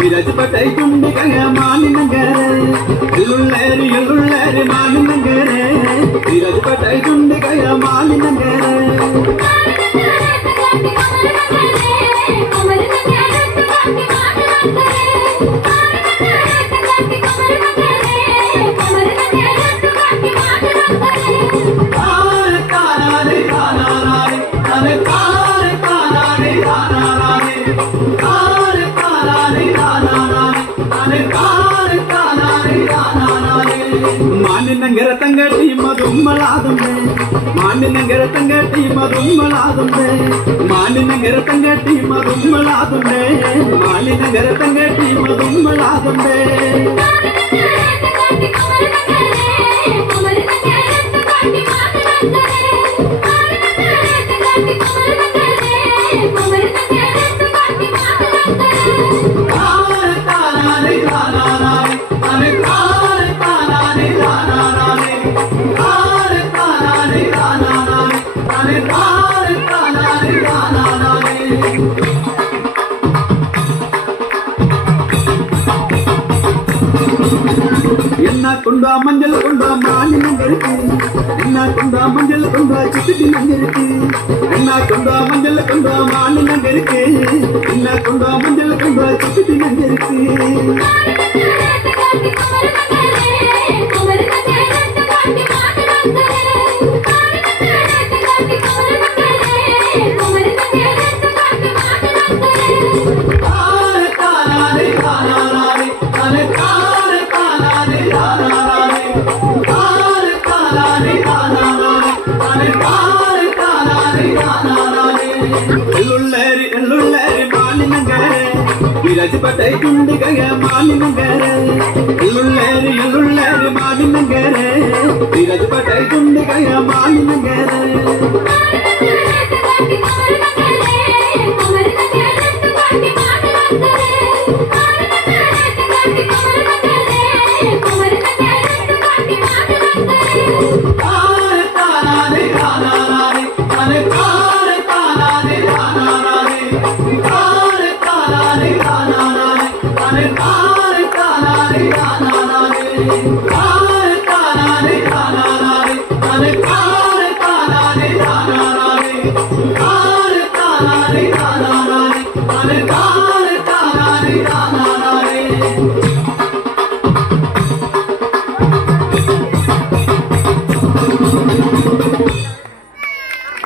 விராஜ்பேட்டை குண்டிகைய மாநிலங்கரே எள்ளுள்ளேரி மாநிலங்கரே விராஜ்பேட்டை குண்டிகைய மாநிலங்கரே மாநிலங்கர தங்கட்டி மதும்மலாதும்பே மாநிலங்கர தங்கட்டி மதும்மலாதும்பே மாநிலங்கர தங்கட்டி மதும்மலாதும்பே மாநிலங்கர தங்கட்டி மதும்மலாதும்பே என்ன கொண்டா மஞ்சள் கொண்டா மாநிலங்களுக்கு என்ன கொண்டா மஞ்சள் கொண்டா சிட்டி நங்கருக்கு என்ன கொண்டா மஞ்சள் கொண்டா மாநிலங்களுக்கு என்ன கொண்டா மஞ்சள் கொண்டா சிட்டி நங்கருக்கு எள்ளுள்ளேரி மாநிலங்கரே விராஜ்பேட்டை குண்டிகைய மாநிலங்கரே எள்ளுள்ளேரி மாநிலங்கரே விராஜ்பேட்டை குண்டிகைய மாநிலங்கரே